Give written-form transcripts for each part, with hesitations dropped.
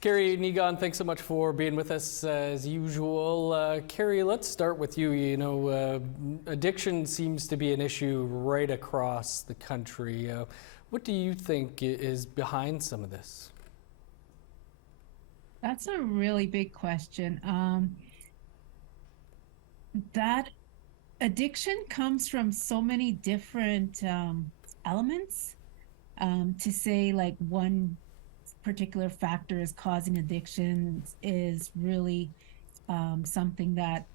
Kerry, Niigaan, thanks so much for being with us as usual. Kerry, let's start with you. Addiction seems to be an issue right across the country. What do you think is behind some of this? That's a really big question. That addiction comes from so many different elements. To say like one particular factor is causing addiction is really something that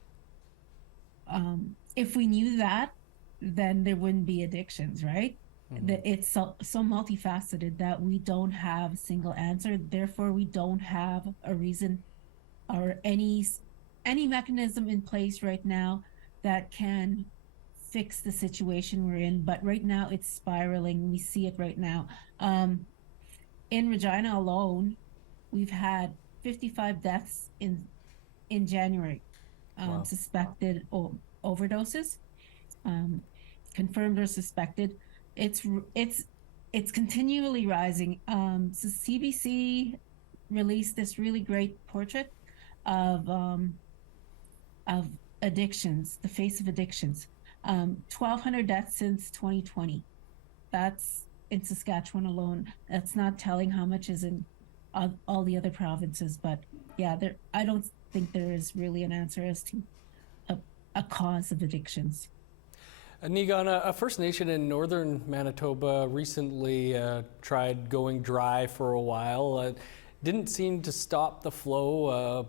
if we knew that, then there wouldn't be addictions, right? Mm-hmm. That it's so multifaceted that we don't have a single answer. Therefore, we don't have a reason or any mechanism in place right now that can fix the situation we're in. But right now, it's spiraling. We see it right now. In Regina alone, we've had 55 deaths in January, Wow. suspected overdoses, um, confirmed or suspected. It's it's it's continually rising. So CBC released this really great portrait of um, of addictions, the face of addictions. 1,200 deaths since 2020. That's in Saskatchewan alone. That's not telling how much is in all the other provinces. But yeah, there. I don't think there is really an answer as to a, a cause of addictions. Niigaan, a First Nation in northern Manitoba recently tried going dry for a while. Didn't seem to stop the flow of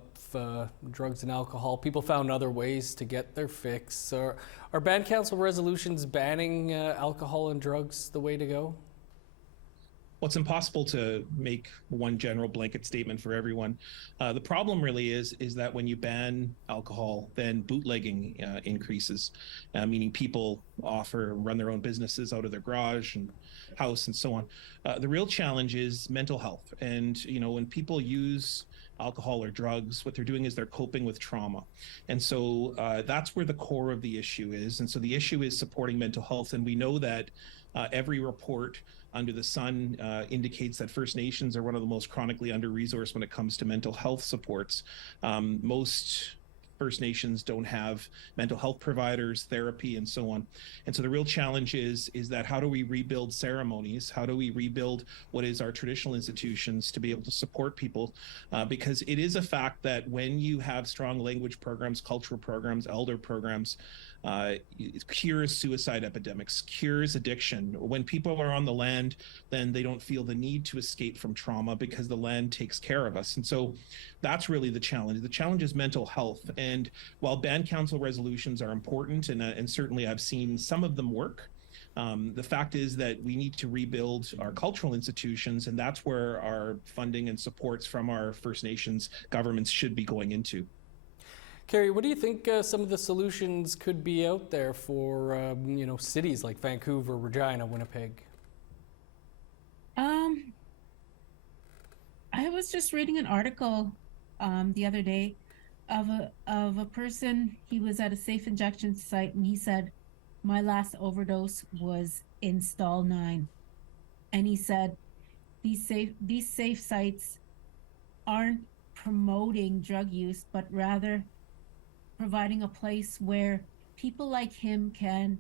drugs and alcohol. People found other ways to get their fix. Are band council resolutions banning alcohol and drugs the way to go? Well, it's impossible to make one general blanket statement for everyone. The problem really is that when you ban alcohol, then bootlegging increases, meaning people run their own businesses out of their garage and house and so on. The real challenge is mental health, and when people use alcohol or drugs, what they're doing is they're coping with trauma, and so that's where the core of the issue is. And so the issue is supporting mental health, and we know that every report under the sun indicates that First Nations are one of the most chronically under-resourced when it comes to mental health supports. Most First Nations don't have mental health providers, therapy, and so on. And so the real challenge is that how do we rebuild ceremonies? How do we rebuild what is our traditional institutions to be able to support people? Because it is a fact that when you have strong language programs, cultural programs, elder programs, it cures suicide epidemics, cures addiction. When people are on the land, then they don't feel the need to escape from trauma because the land takes care of us. And so that's really the challenge. The challenge is mental health. And while band council resolutions are important, and certainly I've seen some of them work, the fact is that we need to rebuild our cultural institutions, and that's where our funding and supports from our First Nations governments should be going into. Kerry, what do you think some of the solutions could be out there for cities like Vancouver, Regina, Winnipeg? Um, I was just reading an article the other day of a person. He was at a safe injection site and he said, "My last overdose was in stall 9." And he said these safe sites aren't promoting drug use, but rather providing a place where people like him can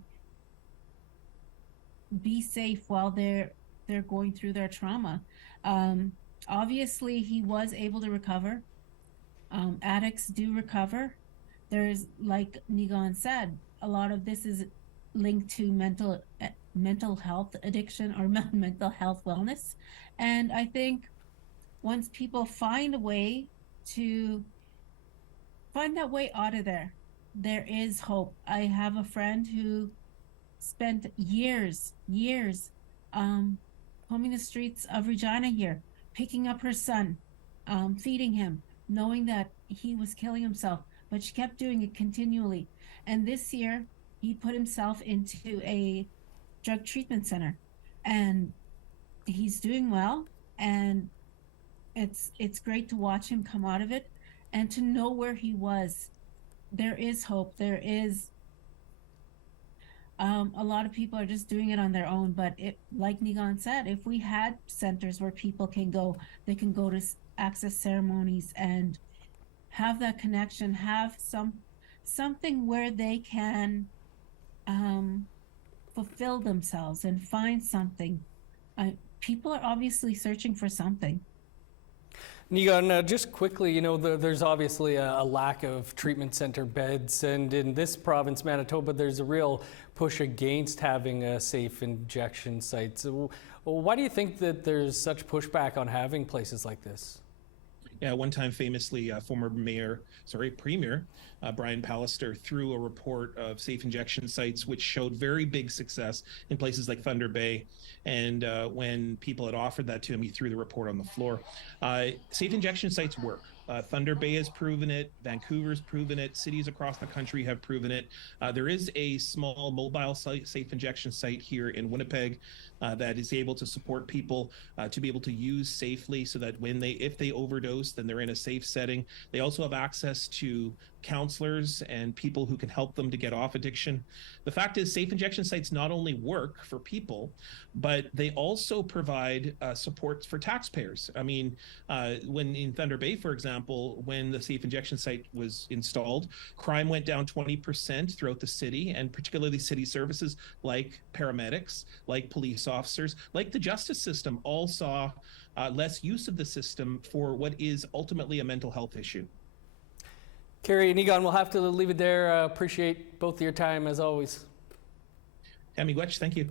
be safe while they're going through their trauma. Um, Obviously, he was able to recover. Addicts do recover. There's, like Niigaan said, a lot of this is linked to mental health addiction or mental health wellness, and I think once people find a way to find that way out of there, there is hope. I have a friend who spent years, um, combing the streets of Regina here, picking up her son, feeding him, knowing that he was killing himself, but she kept doing it continually. And this year, he put himself into a drug treatment center, and he's doing well. And it's great to watch him come out of it and to know where he was. There is hope. There is A lot of people are just doing it on their own, but like Niigaan said, if we had centers where people can go, they can go to access ceremonies and have that connection, have something where they can fulfill themselves and find something. People are obviously searching for something. Niigaan, just quickly, you know, there's obviously a lack of treatment center beds, and in this province, Manitoba, there's a real push against having safe injection sites. So, why do you think that there's such pushback on having places like this? Yeah, one time famously, former Premier Brian Pallister threw a report of safe injection sites, which showed very big success in places like Thunder Bay. And when people had offered that to him, he threw the report on the floor. Safe injection sites work. Thunder Bay has proven it. Vancouver's proven it. Cities across the country have proven it. There is a small mobile safe injection site here in Winnipeg that is able to support people to be able to use safely, so that if they overdose, then they're in a safe setting. They also have access to counselors and people who can help them to get off addiction. The fact is, safe injection sites not only work for people, but they also provide supports for taxpayers. I mean, when in Thunder Bay, for example, when the safe injection site was installed, crime went down 20% throughout the city, and particularly city services like paramedics, like police officers, like the justice system, all saw less use of the system for what is ultimately a mental health issue. Kerry, Niigaan, we'll have to leave it there. Appreciate both of your time as always. Amigwetch, thank you.